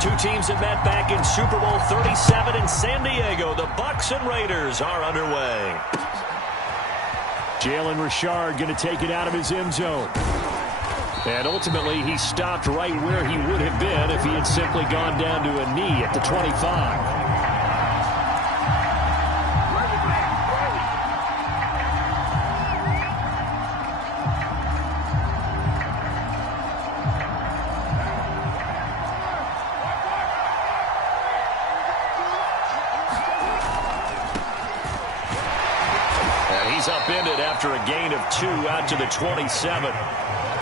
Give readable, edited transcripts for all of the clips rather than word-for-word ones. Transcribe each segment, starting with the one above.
Two teams that met back in Super Bowl 37 in San Diego. The Bucs and Raiders are underway. Jalen Richard going to take it out of his end zone. And ultimately, he stopped right where he would have been if he had simply gone down to a knee at the 25. He's upended after a gain of 2 out to the 27.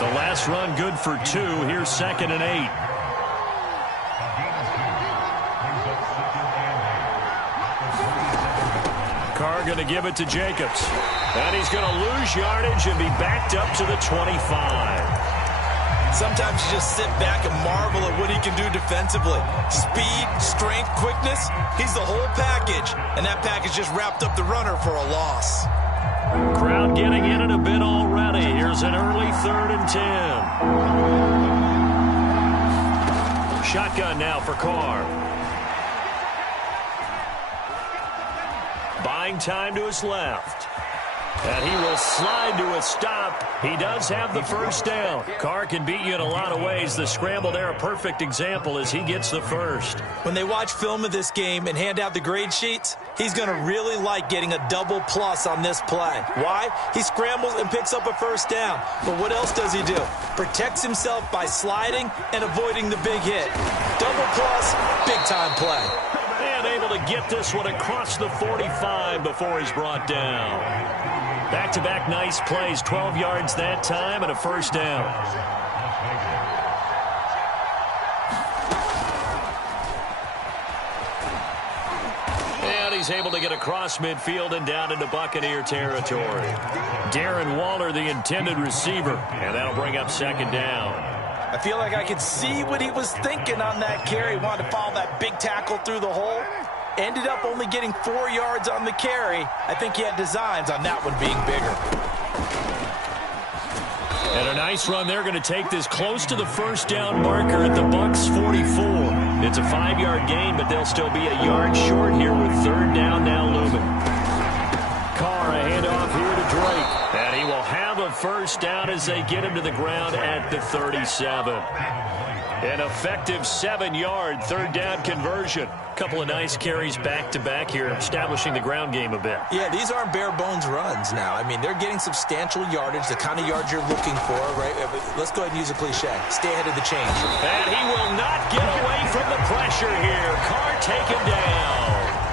The last run good for 2. Here's 2nd and 8. Carr going to give it to Jacobs. And he's going to lose yardage and be backed up to the 25. Sometimes you just sit back and marvel at what he can do defensively. Speed, strength, quickness, he's the whole package. And that package just wrapped up the runner for a loss. Crowd getting in it a bit already. Here's an early 3rd and 10. Shotgun now for Carr. Buying time to his left. And he will slide to a stop. He does have the first down. Carr can beat you in a lot of ways. The scramble there, a perfect example as he gets the first. When they watch film of this game and hand out the grade sheets, he's going to really like getting a double plus on this play. Why? He scrambles and picks up a first down. But what else does he do? Protects himself by sliding and avoiding the big hit. Double plus, big time play. And able to get this one across the 45 before he's brought down. Back-to-back nice plays, 12 yards that time and a first down. And he's able to get across midfield and down into Buccaneer territory. Darren Waller, the intended receiver, and that'll bring up 2nd down. I feel like I could see what he was thinking on that carry. Wanted to follow that big tackle through the hole. Ended up only getting 4 yards on the carry. I think he had designs on that one being bigger. And a nice run. They're going to take this close to the first down marker at the Bucs 44. It's a 5-yard gain, but they'll still be a yard short here with 3rd down now looming. Carr, a handoff here to Drake. And he will have a first down as they get him to the ground at the 37. An effective 7-yard 3rd down conversion. Couple of nice carries back-to-back here, establishing the ground game a bit. Yeah, these aren't bare-bones runs now. I mean, they're getting substantial yardage, the kind of yards you're looking for, right? Let's go ahead and use a cliche. Stay ahead of the change. And he will not get away from the pressure here. Carr taken down.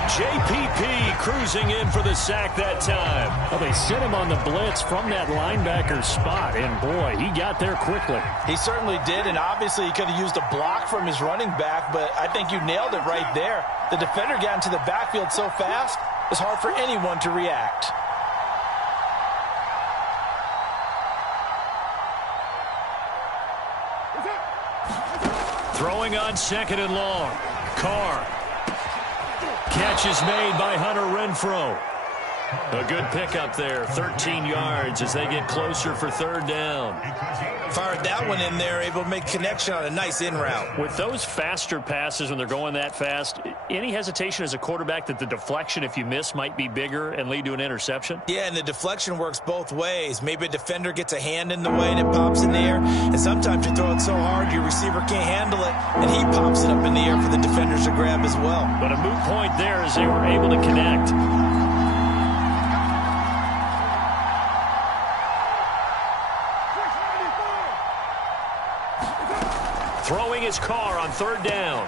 JPP cruising in for the sack that time. Well, they sent him on the blitz from that linebacker spot, and boy, he got there quickly. He certainly did, and obviously he could have used a block from his running back, but I think you nailed it right there. The defender got into the backfield so fast, it's hard for anyone to react. Throwing on 2nd and long. Carr. Catch is made by Hunter Renfrow. A good pickup there, 13 yards as they get closer for 3rd down. Fired that one in there, able to make connection on a nice in route. With those faster passes when they're going that fast, any hesitation as a quarterback that the deflection, if you miss, might be bigger and lead to an interception? Yeah, and the deflection works both ways. Maybe a defender gets a hand in the way and it pops in the air. And sometimes you throw it so hard your receiver can't handle it, and he pops it up in the air for the defenders to grab as well. But a moot point there as they were able to connect. Throwing his Carr on 3rd down.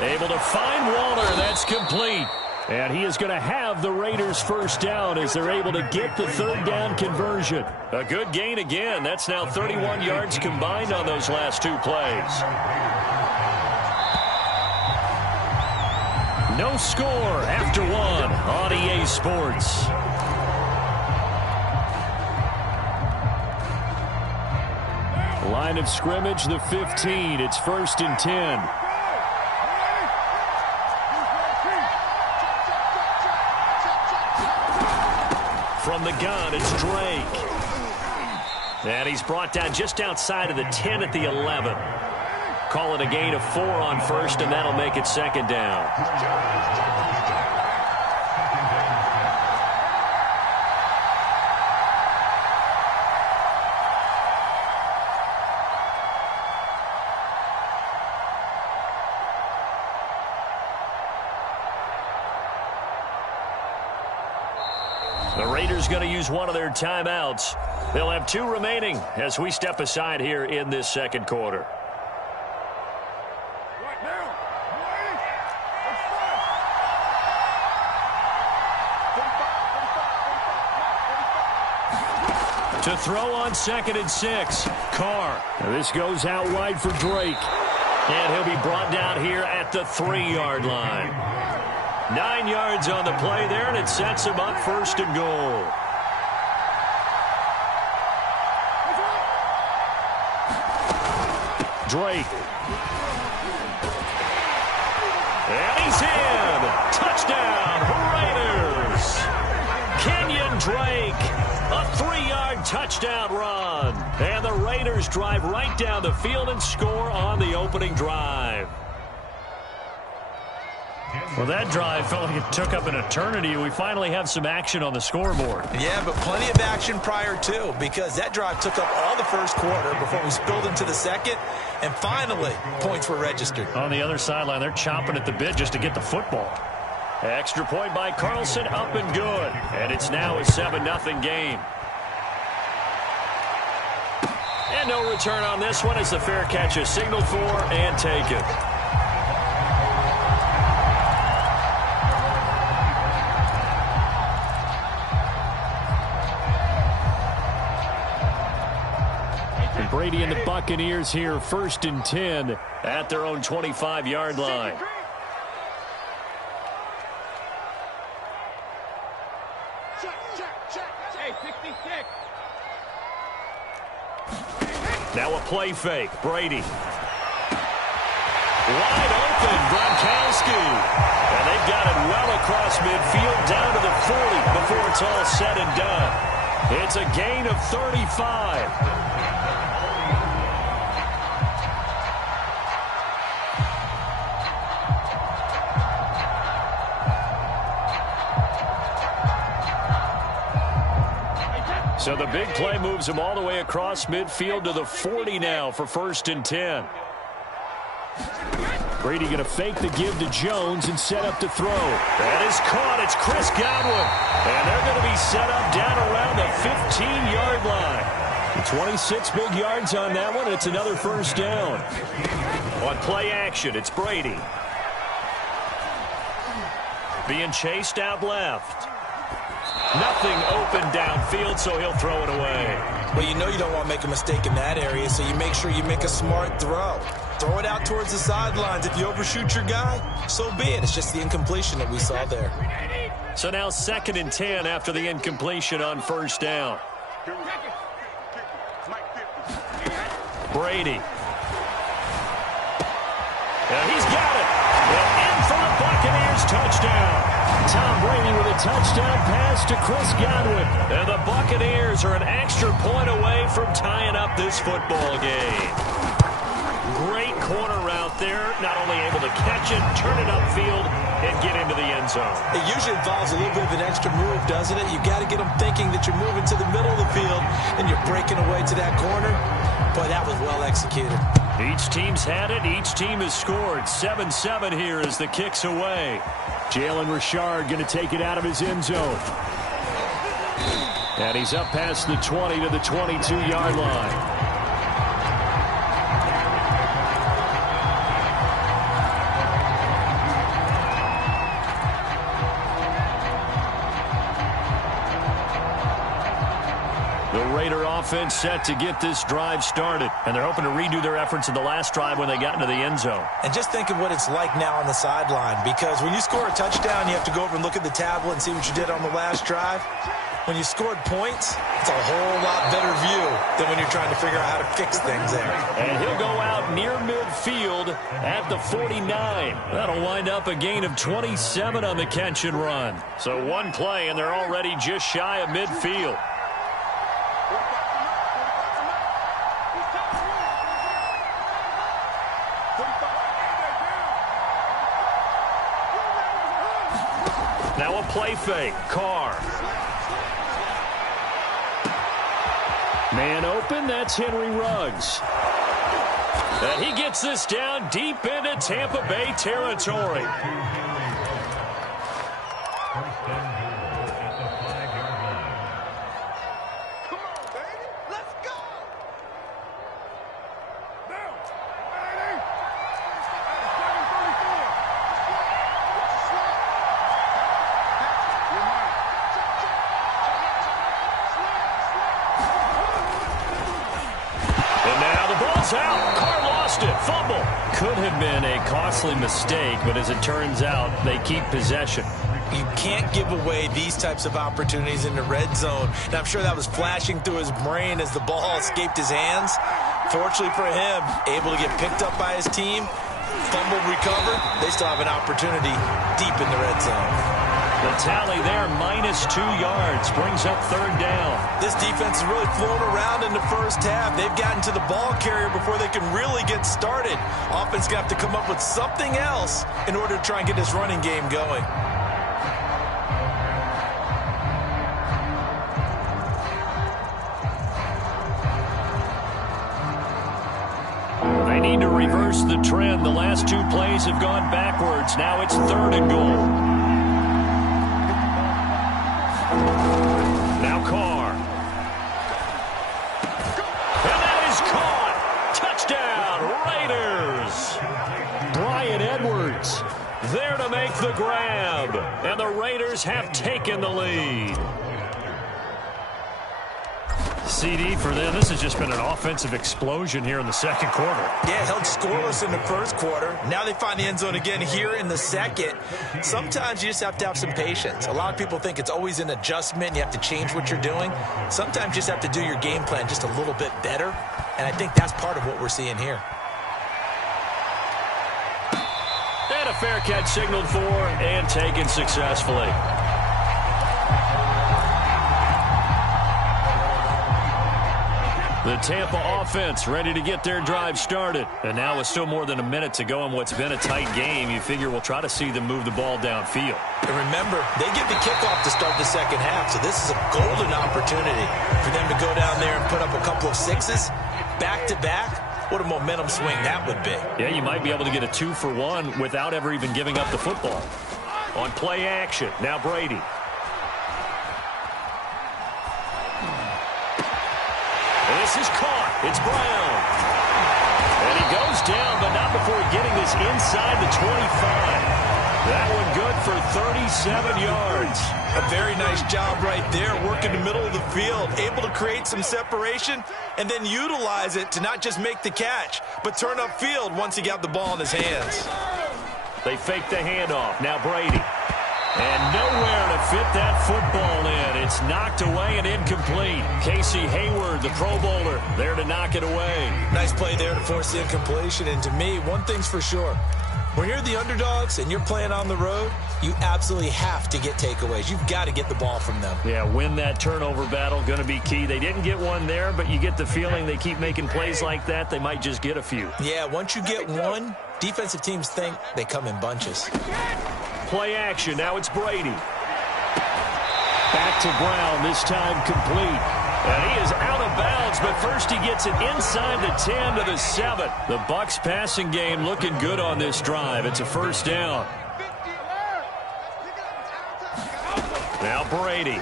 Able to find Waller. That's complete. And he is going to have the Raiders' first down as they're able to get the 3rd down conversion. A good gain again. That's now 31 yards combined on those last 2 plays. No score after 1 on EA Sports. Line of scrimmage, the 15. It's 1st and 10. From the gun, it's Drake. And he's brought down just outside of the 10 at the 11. call it a gain of 4 on first, and that'll make it second down. The Raiders going to use one of their timeouts. They'll have 2 remaining as we step aside here in this second quarter. To throw on 2nd and 6, Carr. Now this goes out wide for Drake. And he'll be brought down here at the 3-yard line. 9 yards on the play there, and it sets him up 1st and goal. Drake. And he's in. Touchdown, Raiders. Kenyon Drake, a 3-yard touchdown run. And the Raiders drive right down the field and score on the opening drive. Well, that drive felt like it took up an eternity. We finally have some action on the scoreboard. Yeah, but plenty of action prior to, because that drive took up all the first quarter before we spilled into the second, and finally, points were registered. On the other sideline, they're chomping at the bit just to get the football. Extra point by Carlson, up and good. And it's now a 7-0 game. And no return on this one as the fair catch is signaled for and taken. Brady and the Buccaneers here, 1st and 10 at their own 25-yard line. Now a play fake. Brady. Wide open, Gronkowski. And they've got it well across midfield down to the 40 before it's all said and done. It's a gain of 35. So the big play moves him all the way across midfield to the 40 now for 1st and 10. Brady going to fake the give to Jones and set up to throw. That is caught. It's Chris Godwin. And they're going to be set up down around the 15-yard line. 26 big yards on that one. It's another 1st down. On play action, it's Brady. Being chased out left. Nothing open downfield, so he'll throw it away. Well, you know you don't want to make a mistake in that area, so you make sure you make a smart throw. Throw it out towards the sidelines. If you overshoot your guy, so be it. It's just the incompletion that we saw there. So now 2nd and 10 after the incompletion on 1st down. Brady. And he's got it. And in for the Buccaneers touchdown. Tom Brady with a touchdown pass to Chris Godwin. And the Buccaneers are an extra point away from tying up this football game. Great corner route there. Not only able to catch it, turn it upfield, and get into the end zone. It usually involves a little bit of an extra move, doesn't it? You've got to get them thinking that you're moving to the middle of the field and you're breaking away to that corner. Boy, that was well executed. Each team's had it. Each team has scored. 7-7 here as the kick's away. Jalen Richard going to take it out of his end zone. And he's up past the 20 to the 22-yard line. Offense set to get this drive started, and they're hoping to redo their efforts in the last drive when they got into the end zone. And just think of what it's like now on the sideline, because when you score a touchdown, you have to go over and look at the tablet and see what you did on the last drive. When you scored points, it's a whole lot better view than when you're trying to figure out how to fix things there. And he'll go out near midfield at the 49. That'll wind up a gain of 27 on the catch and run. So one play, and they're already just shy of midfield. Now a play fake. Carr. Man open, that's Henry Ruggs. And he gets this down deep into Tampa Bay territory. Out. Carr lost it. Fumble. Could have been a costly mistake, but as it turns out, they keep possession. You can't give away these types of opportunities in the red zone. And I'm sure that was flashing through his brain as the ball escaped his hands. Fortunately for him, able to get picked up by his team, fumble recovered. They still have an opportunity deep in the red zone. The tally there, -2 yards, brings up third down. This defense is really flown around in the first half. They've gotten to the ball carrier before they can really get started. Offense going to have to come up with something else in order to try and get this running game going. They need to reverse the trend. The last 2 plays have gone backwards. Now it's 3rd and goal. Now Carr. And that is caught. Touchdown, Raiders. Bryan Edwards there to make the grab. And the Raiders have taken the lead. CD for them. This has just been an offensive explosion here in the second quarter. Yeah, held scoreless in the first quarter. Now they find the end zone again here in the second. Sometimes you just have to have some patience. A lot of people think it's always an adjustment. You have to change what you're doing. Sometimes you just have to do your game plan just a little bit better. And I think that's part of what we're seeing here. And a fair catch signaled for and taken successfully. The Tampa offense ready to get their drive started. And now with still more than a minute to go in what's been a tight game, you figure we'll try to see them move the ball downfield. And remember, they get the kickoff to start the second half, so this is a golden opportunity for them to go down there and put up a couple of sixes back-to-back. What a momentum swing that would be. Yeah, you might be able to get a 2-for-1 without ever even giving up the football. On play action, now Brady. This is caught. It's Brown. And he goes down, but not before getting this inside the 25. That one good for 37 yards. A very nice job right there, working the middle of the field, able to create some separation and then utilize it to not just make the catch, but turn upfield once he got the ball in his hands. They fake the handoff. Now Brady. And nowhere to fit that football in. It's knocked away and incomplete. Casey Hayward, the Pro Bowler, there to knock it away. Nice play there to force the incompletion. And to me, one thing's for sure. When you're the underdogs and you're playing on the road, you absolutely have to get takeaways. You've got to get the ball from them. Yeah, win that turnover battle, going to be key. They didn't get one there, but you get the feeling they keep making plays like that, they might just get a few. Yeah, once you get one, defensive teams think they come in bunches. Play action. Now it's Brady. Back to Brown, this time complete. And he is out of bounds, but first he gets it inside the 10 to the 7. The Bucs passing game looking good on this drive. It's a first down. Now Brady.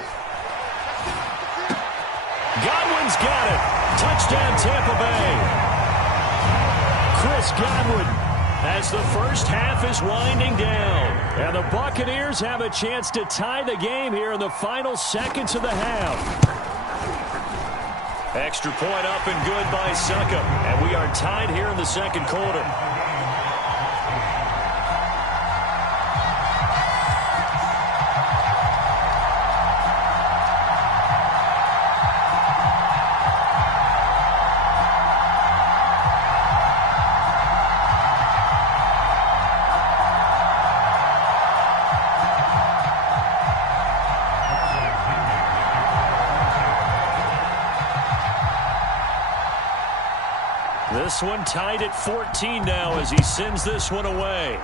Godwin's got it. Touchdown Tampa Bay. Chris Godwin as the first half is winding down. And the Buccaneers have a chance to tie the game here in the final seconds of the half. Extra point up and good by Succop. And we are tied here in the second quarter. This this one tied at 14 now as he sends this one away.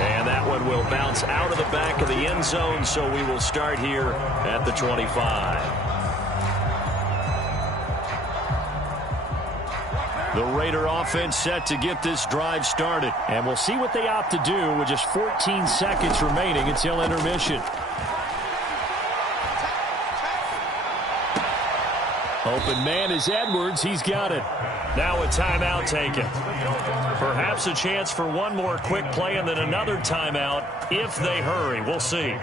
And that one will bounce out of the back of the end zone, so we will start here at the 25. The Raider offense set to get this drive started. And we'll see what they opt to do with just 14 seconds remaining until intermission. Open man is Edwards. He's got it. Now a timeout taken. Perhaps a chance for one more quick play and then another timeout if they hurry. We'll see.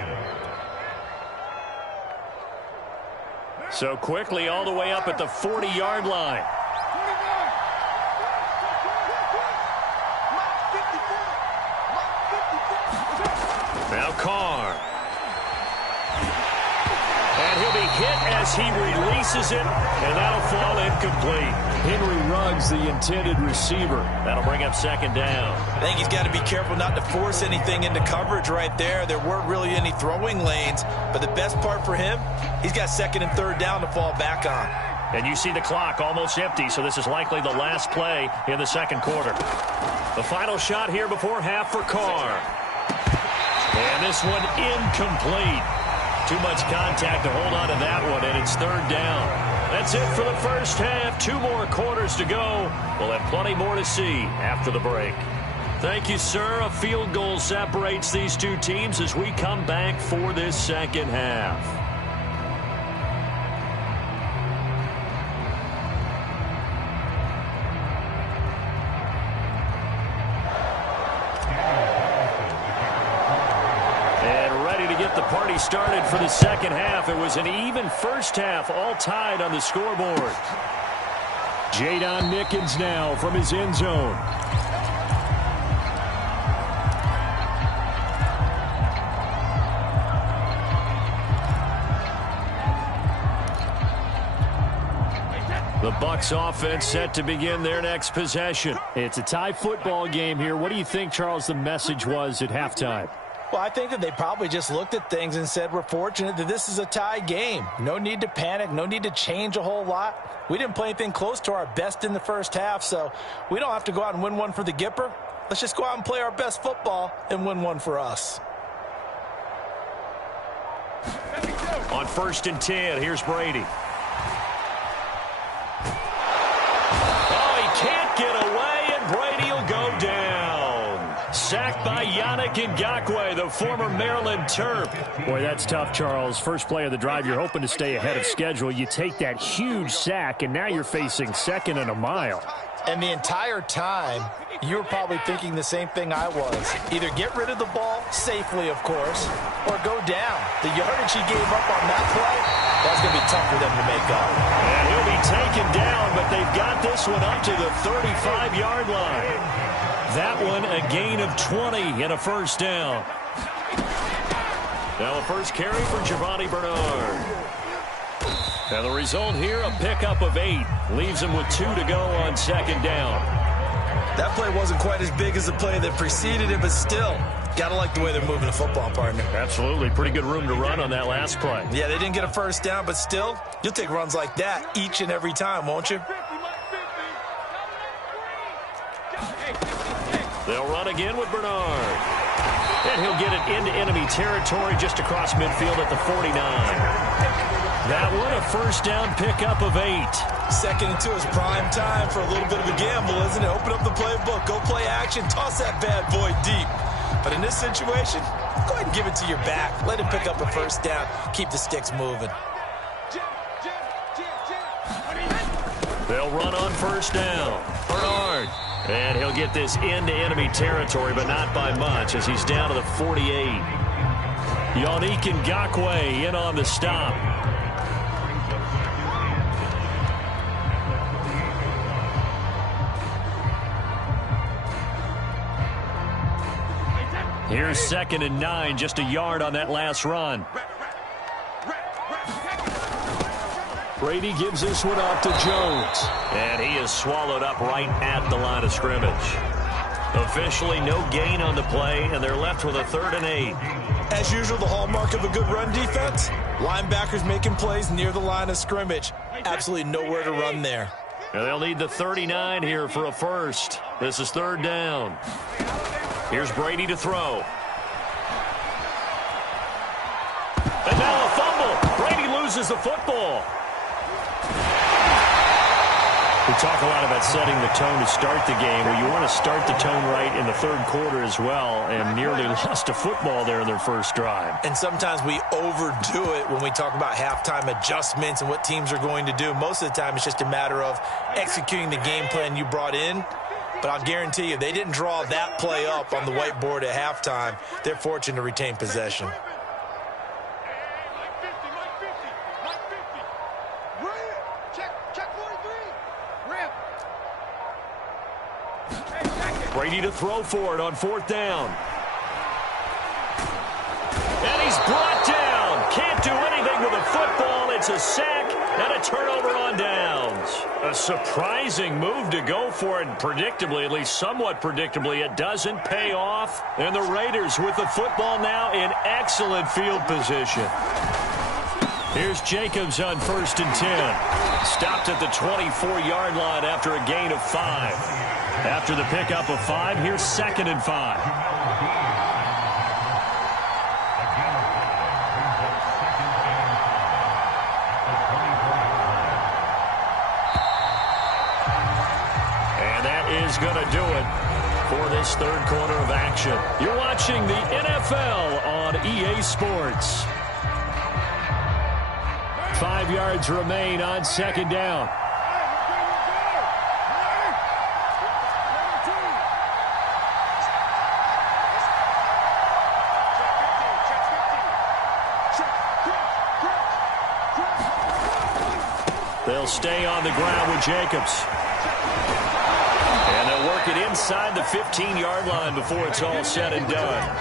So quickly all the way up at the 40-yard line. Now Carr. And he'll be hit as he releases it, and that'll fall incomplete. Henry Ruggs, the intended receiver. That'll bring up second down. I think he's got to be careful not to force anything into coverage right there. There weren't really any throwing lanes, but the best part for him, he's got second and third down to fall back on. And you see the clock almost empty, so this is likely the last play in the second quarter. The final shot here before half for Carr. And this one incomplete. Too much contact to hold on to that one, and it's third down. That's it for the first half. 2 more quarters to go. We'll have plenty more to see after the break. Thank you, sir. A field goal separates these two teams as we come back for this second half. Started for the second half. It was an even first half, all tied on the scoreboard. Jadon Nickens now from his end zone. The Bucs offense set to begin their next possession. It's a tie football game here. What do you think, Charles, the message was at halftime? Well, I think that they probably just looked at things and said, we're fortunate that this is a tie game. No need to panic. No need to change a whole lot. We didn't play anything close to our best in the first half, so we don't have to go out and win one for the Gipper. Let's just go out and play our best football and win one for us. On 1st and 10, here's Brady. Oh, he can't get away, and Brady will go down. Sacked by Yannick Ngakoue, the former Maryland Terp. Boy, that's tough, Charles. First play of the drive, you're hoping to stay ahead of schedule. You take that huge sack, and now you're facing second and a mile. And the entire time, you were probably thinking the same thing I was. Either get rid of the ball, safely, of course, or go down. The yardage he gave up on that play, that's going to be tough for them to make up. And he'll be taken down, but they've got this one up to the 35-yard line. That one a gain of 20 and a first down. Now a first carry for Giovanni Bernard. And the result here, a pickup of 8. Leaves him with 2 to go on second down. That play wasn't quite as big as the play that preceded it, but still, got to like the way they're moving the football, partner. Absolutely. Pretty good room to run on that last play. Yeah, they didn't get a first down, but still, you'll take runs like that each and every time, won't you? They'll run again with Bernard. And he'll get it into enemy territory just across midfield at the 49. That one a first down pickup of 8. Second and 2 is prime time for a little bit of a gamble, isn't it? Open up the playbook, go play action, toss that bad boy deep. But in this situation, go ahead and give it to your back. Let him pick up a first down. Keep the sticks moving. They'll run on first down. Bernard. And he'll get this into enemy territory, but not by much as he's down to the 48. Yannick Ngakoue in on the stop. Here's 2nd and 9, just a yard on that last run. Brady gives this one off to Jones. And he is swallowed up right at the line of scrimmage. Officially no gain on the play, and they're left with a 3rd and 8. As usual, the hallmark of a good run defense, linebackers making plays near the line of scrimmage. Absolutely nowhere to run there. And they'll need the 39 here for a first. This is third down. Here's Brady to throw. And now a fumble. Brady loses the football. We talk a lot about setting the tone to start the game. Well, you want to start the tone right in the third quarter as well, and nearly lost a football there in their first drive. And sometimes we overdo it when we talk about halftime adjustments and what teams are going to do. Most of the time, it's just a matter of executing the game plan you brought in. But I'll guarantee you, they didn't draw that play up on the whiteboard at halftime. They're fortunate to retain possession. Brady to throw for it on fourth down. And he's brought down. Can't do anything with a football. It's a sack and a turnover on downs. A surprising move to go for it. Predictably, at least somewhat predictably, it doesn't pay off. And the Raiders with the football now in excellent field position. Here's Jacobs on 1st and 10. Stopped at the 24-yard line after a gain of 5. After the pickup of 5, here's 2nd and 5. And that is going to do it for this third quarter of action. You're watching the NFL on EA Sports. 5 yards remain on 2nd down. They'll stay on the ground with Jacobs. And they'll work it inside the 15-yard line before it's all said and done.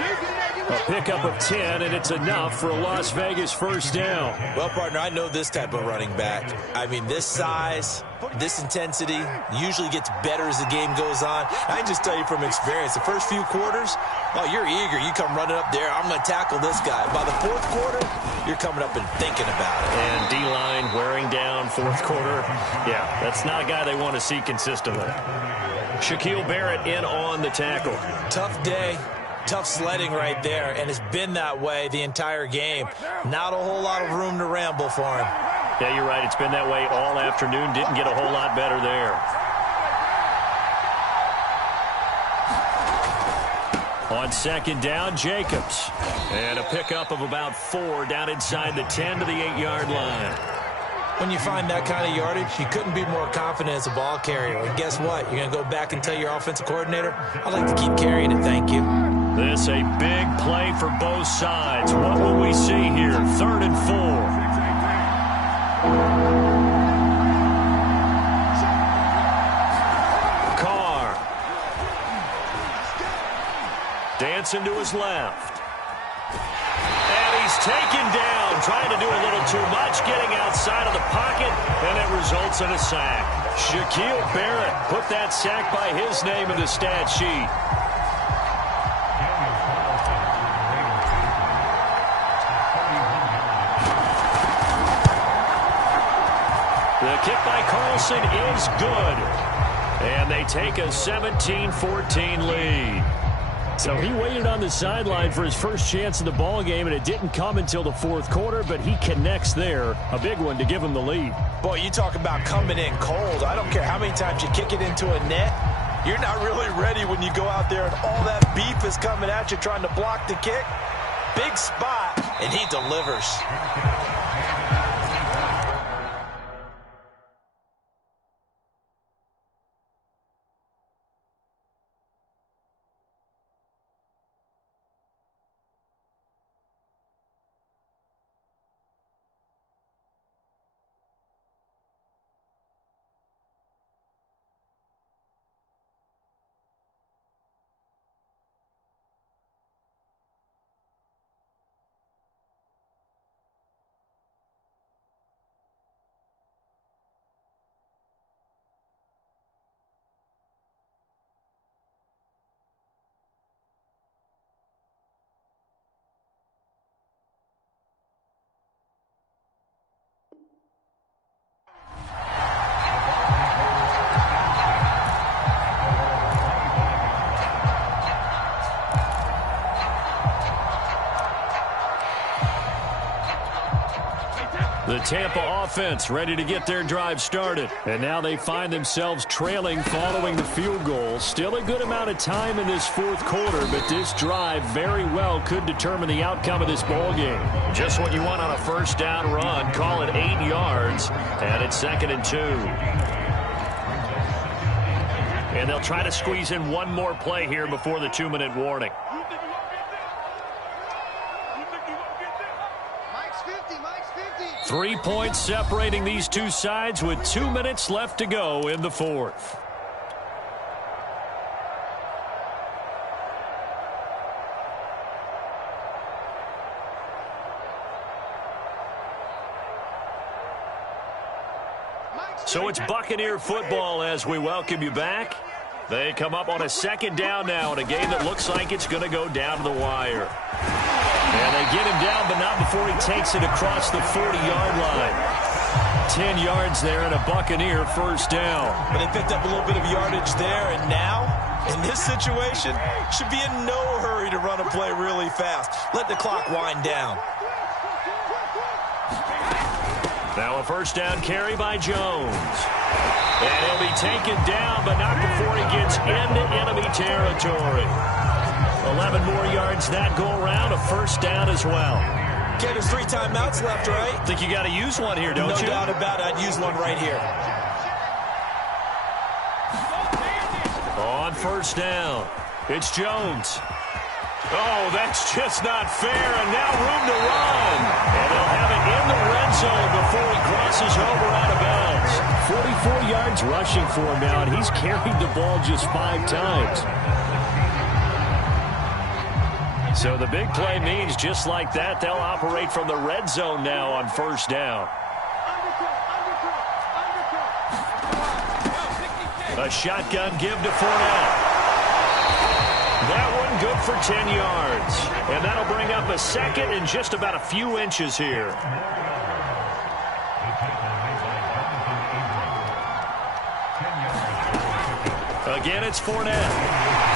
A pickup of 10, and it's enough for a Las Vegas first down. Well, partner, I know this type of running back. I mean, this size, this intensity usually gets better as the game goes on. I can just tell you from experience, the first few quarters, oh, you're eager. You come running up there, I'm going to tackle this guy. By the fourth quarter, you're coming up and thinking about it. And D-line wearing down fourth quarter. Yeah, that's not a guy they want to see consistently. Shaquille Barrett in on the tackle. Tough day. Tough sledding right there, and it's been that way the entire game. Not a whole lot of room to ramble for him. Yeah, you're right. It's been that way all afternoon. Didn't get a whole lot better there. On 2nd down, Jacobs. And a pickup of about 4 down inside the 10 to the 8-yard line. When you find that kind of yardage, you couldn't be more confident as a ball carrier. And guess what? You're going to go back and tell your offensive coordinator, I'd like to keep carrying it, thank you. This a big play for both sides. What will we see here? 3rd and 4. Carr. Dancing to his left. And he's taken down, trying to do a little too much, getting outside of the pocket, and it results in a sack. Shaquille Barrett put that sack by his name in the stat sheet. The kick by Carlson is good. And they take a 17-14 lead. So he waited on the sideline for his first chance in the ball game, and it didn't come until the fourth quarter, but he connects there. A big one to give him the lead. Boy, you talk about coming in cold. I don't care how many times you kick it into a net. You're not really ready when you go out there and all that beef is coming at you trying to block the kick. Big spot, and he delivers. The Tampa offense ready to get their drive started. And now they find themselves trailing following the field goal. Still a good amount of time in this fourth quarter, but this drive very well could determine the outcome of this ball game. Just what you want on a first down run. Call it 8 yards, and it's 2nd and 2. And they'll try to squeeze in one more play here before the 2-minute warning. 3 points separating these two sides with 2 minutes left to go in the fourth. So it's Buccaneer football as we welcome you back. They come up on a 2nd down now in a game that looks like it's going to go down to the wire. And they get him down, but not before he takes it across the 40-yard line. 10 yards there and a Buccaneer first down. But they picked up a little bit of yardage there, and now, in this situation, should be in no hurry to run a play really fast. Let the clock wind down. Now a first down carry by Jones. And he'll be taken down, but not before he gets into enemy territory. 11 more yards that go around, a first down as well. Okay, there's 3 timeouts left, right? Think you got to use one here, don't you? No doubt about it. I'd use one right here. On first down, it's Jones. Oh, that's just not fair, and now room to run. And they'll have it in the red zone before he crosses over out of bounds. 44 yards rushing for him now, and he's carried the ball just 5 times. So the big play means just like that, they'll operate from the red zone now on first down. A shotgun give to Fournette. That one good for 10 yards. And that'll bring up a 2nd and just about a few inches here. Again, it's Fournette.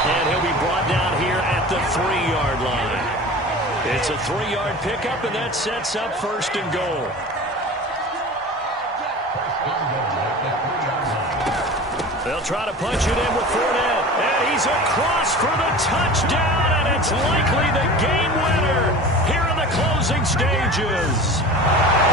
And he'll be brought down here at the 3-yard line. It's a 3-yard pickup, and that sets up 1st and goal. They'll try to punch it in with Fournette. And he's across for the touchdown, and it's likely the game winner here in the closing stages.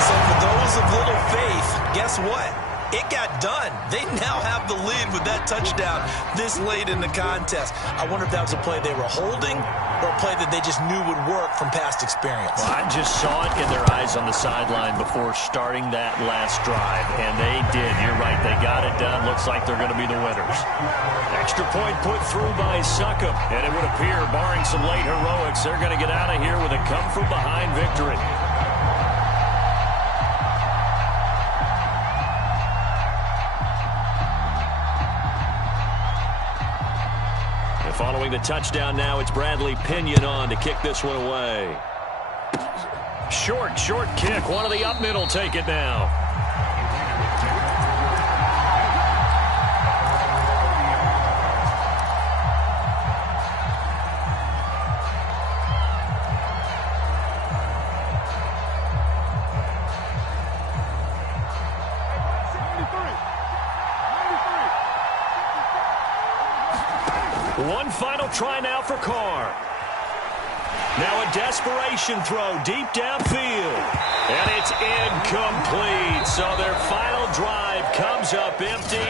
So for those of little faith, guess what? It got done. They now have the lead with that touchdown this late in the contest. I wonder if that was a play they were holding or a play that they just knew would work from past experience. Well, I just saw it in their eyes on the sideline before starting that last drive, and they did. You're right. They got it done. Looks like they're going to be the winners. Extra point put through by Succop, and it would appear, barring some late heroics, they're going to get out of here with a come-from-behind victory. Following the touchdown now, it's Bradley Pinion on to kick this one away. Short kick. One of the up middle take it now. One final try now for Carr. Now a desperation throw deep downfield. And it's incomplete. So their final drive comes up empty,